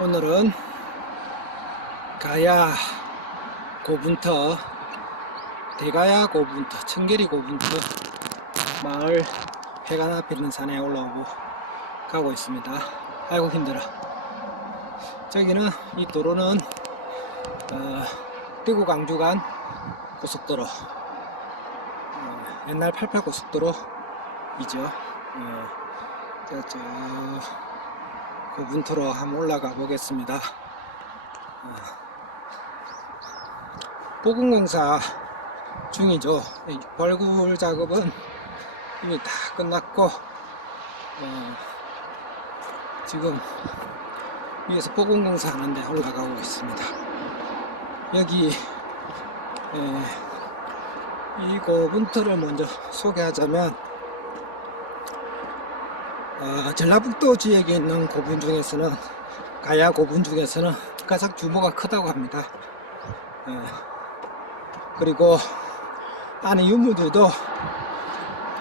오늘은 가야 고분터 대가야 고분터 청계리 고분터 마을 회관 앞에 있는 산에 올라오고 가고 있습니다. 아이고 힘들어. 저기는 이 도로는 어, 대구 광주 간 고속도로 어, 옛날 88 고속도로이죠. 어, 고분터로 한번 올라가 보겠습니다. 어, 보금공사 중이죠. 이 벌굴 작업은 이미 다 끝났고 어, 지금 위에서 보금공사 하는데 올라가고 있습니다. 여기 에, 이 고분터를 먼저 소개하자면 어, 전라북도 지역에 있는 고분 중에서는 가야 고분 중에서는 가장 규모가 크다고 합니다. 어, 그리고 안에 유무들도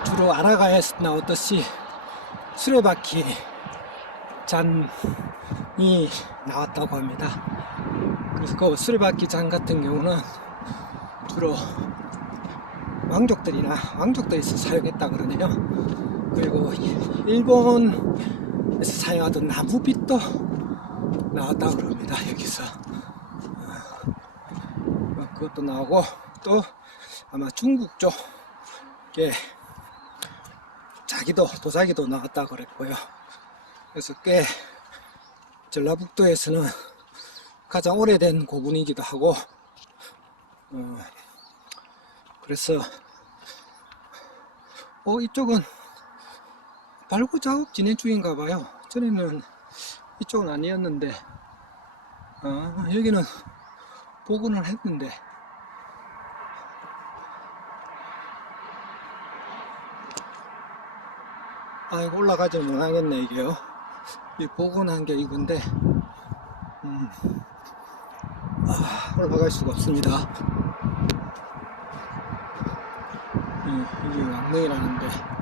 주로 아라가에서 나왔듯이 수레바퀴 잔이 나왔다고 합니다. 그래서 그 수레바퀴 잔 같은 경우는 주로 왕족들이나 왕족들에서 사용했다 그러네요. 그리고 일본에서 사용하던 나무빛도 나왔다 그럽니다 여기서. 어, 그것도 나오고 또 아마 중국 쪽에 자기도 도자기도 나왔다 그랬고요. 그래서 꽤 전라북도에서는 가장 오래된 고분이기도 하고 어, 그래서 어 이쪽은 발굴 작업 진행 중인가 봐요. 전에는 이쪽은 아니었는데, 아, 여기는 복원을 했는데, 아, 이거 올라가지 못하겠네, 이게요. 이 복원한 게 이건데, 음, 아, 올라갈 수가 없습니다. 이, 이게 왕릉이라는데,